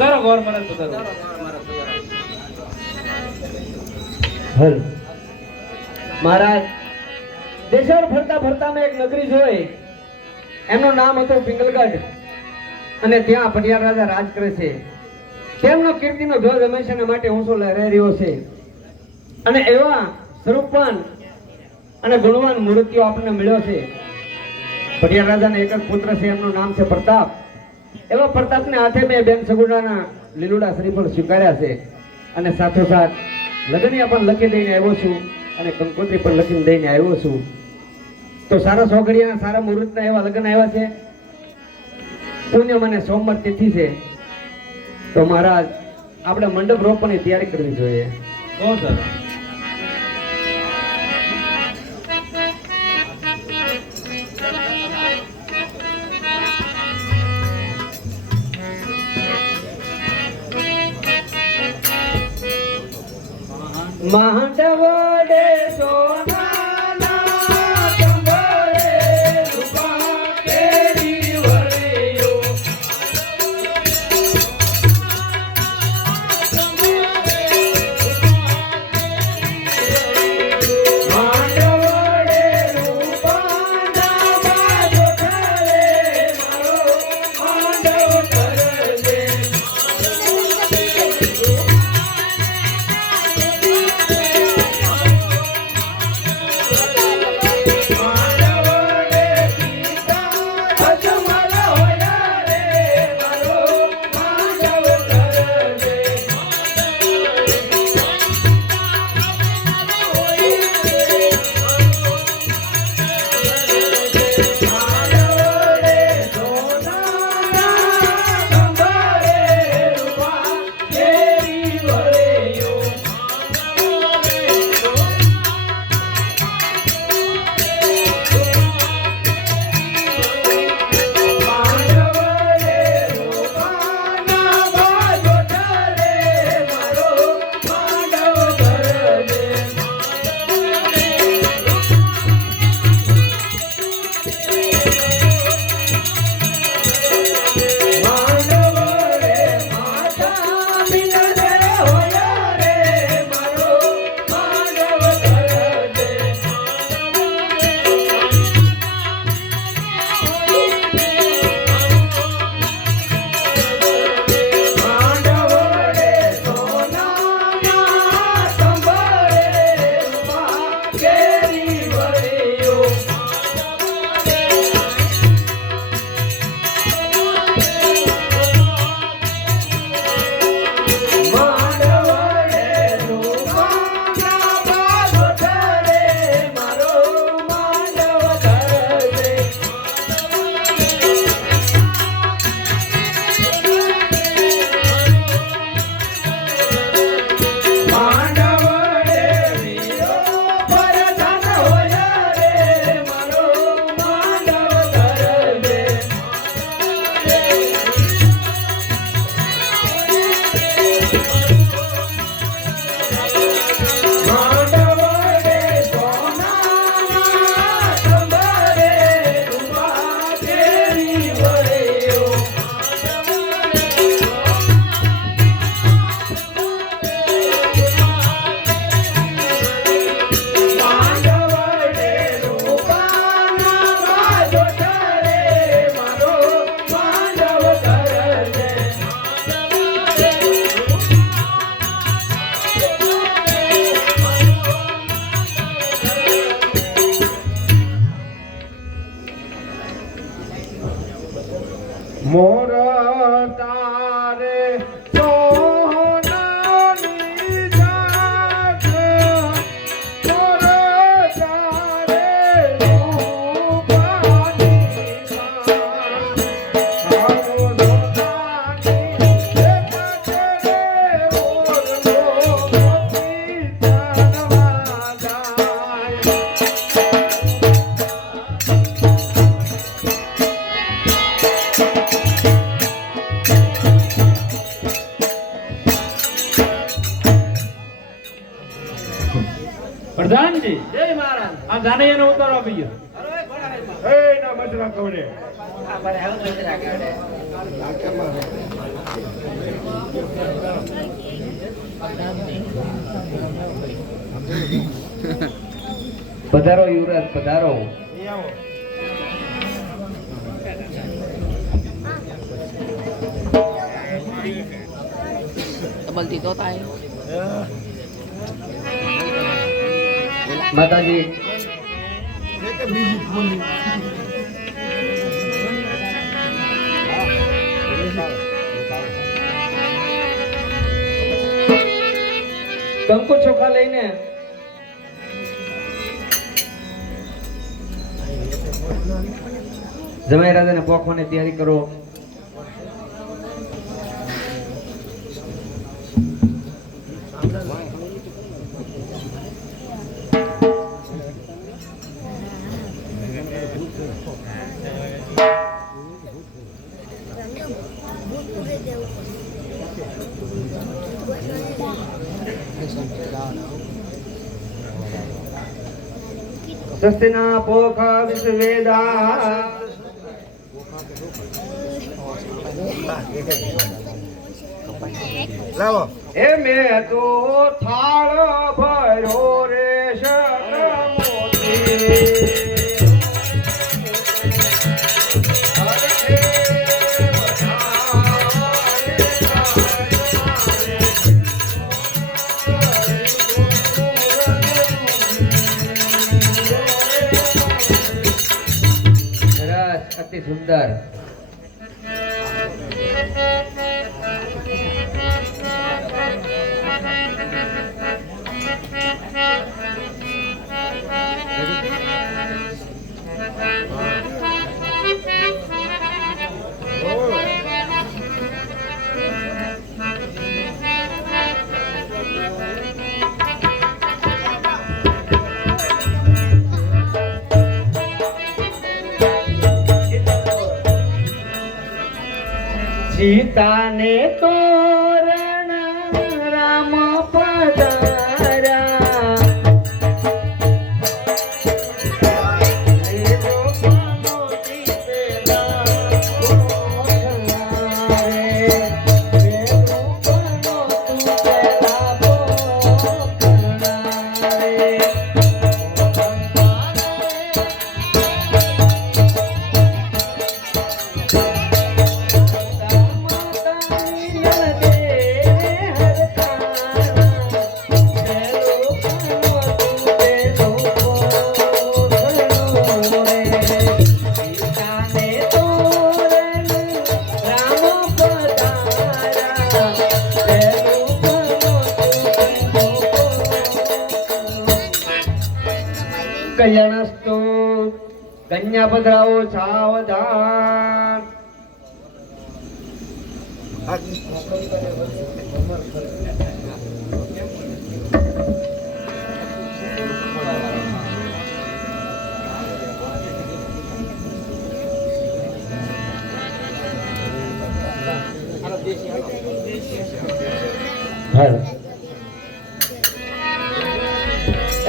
પધારો ગોર મહારાજ પધારો. હલ મહારાજ દેશોર ફરતા ફરતા મેં એક નગરી જોઈ. એમનું નામ હતું પિંગલગઢ અને ત્યાં પટિયાર રાજા રાજ કરે છે. તેમનો કીર્તિનો ધ્વજ હંમેશાને માટે ઊંચો લહેરાઈ રહ્યો છે અને એવા સ્વરૂપવાન અને ગુણવાન મૂર્તિઓ આપણને મળ્યો છે. પટિયાર રાજાને એક જ પુત્ર છે, એમનું નામ છે પ્રતાપ. એવા પ્રતાપને હાથે મેં બેન સગુણાના લીલુડા શ્રીફળ સ્વીકાર્યા છે અને સાથોસાથ લગ્નિયા પણ લખી દઈને આવ્યો છું અને કંકોત્રી પણ લખીને દઈને આવ્યો છું. તો સારા સોગડિયાના સારા મુહૂર્તના એવા લગ્ન આવ્યા છે. પુણ્ય મને સોમવાર તિથિ છે, તો મહારાજ આપણે મંડપ રોપવાની તૈયારી કરવી જોઈએ. બહુ સરસ. માંડવડે સોના મોર તારે સોનાની જાગ મોર તારે રૂપાની પ્રધાનજી જય મહારાજ. આ જાનૈયાનો ઉતારો આપી ગયો. એ ના મજરા કવડે આ પર આવું મજરા કવડે પધારો યુવરાજ પધારો. Balti to tayo. માતાજી કંકુ ચોખા લઈને જમાઈ રાજાને પોખવાની તૈયારી કરો. સ્વસ્તિના પોખા વિશ્વવેદા લાવો એ મેં તો થાળ ભર્યો રે શરમોથી. સરસ, અતિ સુંદર. સીતાને તોરણ રામ પધાર્યા, લેવો પાનો દીપેલા પોખનારે, લેવો પાનો દીપેલા પોખનારે. કલ્યાણસ્તુ કન્યા પધરાવો સાવધાન.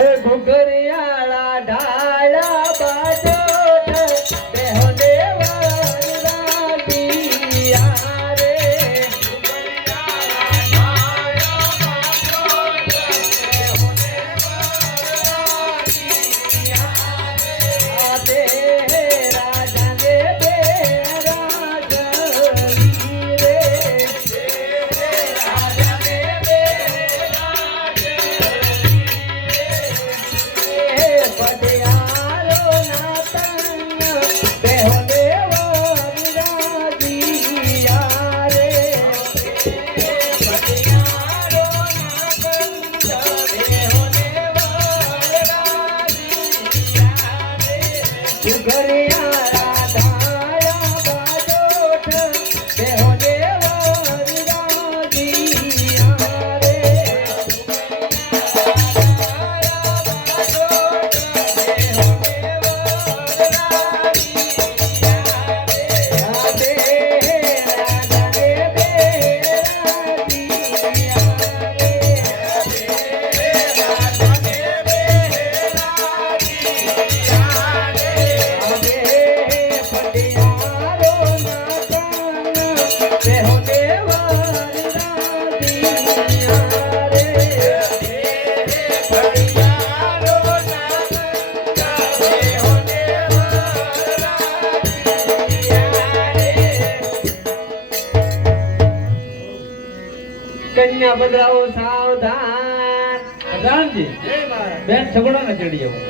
એ ઘુઘરિયાળા ઢાળા બાજો બેહો દેવાની વાલિયા રે. આ બે રાજાને બે રાજની રે, રાજાને બે કન્યા પધરાવો સાવધાન. પ્રધાનજી બેન છગડો ને ચડી જાવ.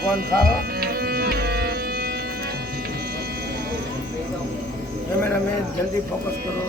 ફોન ખાવા કેમેરામેન જલ્દી ફોકસ કરો.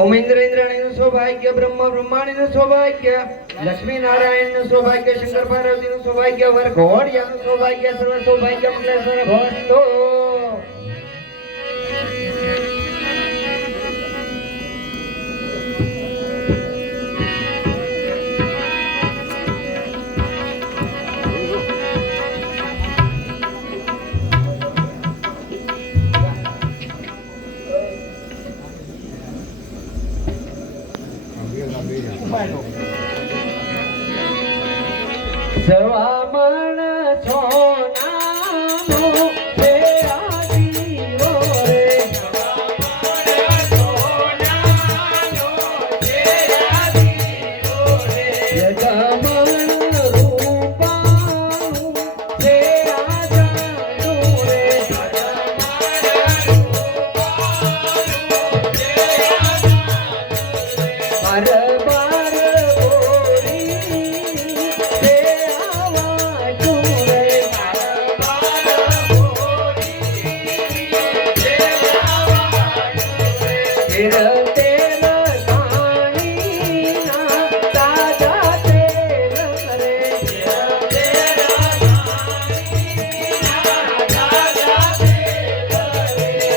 ઓમ ઇન્દ્ર ઇન્દ્રાણીનું સૌભાગ્ય, બ્રહ્મ બ્રહ્માણીનું સૌભાગ્ય, લક્ષ્મી નારાયણનું સૌભાગ્ય, શંકર પાર્વતીનું સૌભાગ્ય, વર ઘોડિયાનું સૌભાગ્ય, સર્વ સૌભાગ્ય મંગલેશ્વર ભવસ્તુ. સવામણ સોનાનું છે આ દીવો રે. યજમાન રૂપાનું છે આ જાનું રે.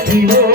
જીવો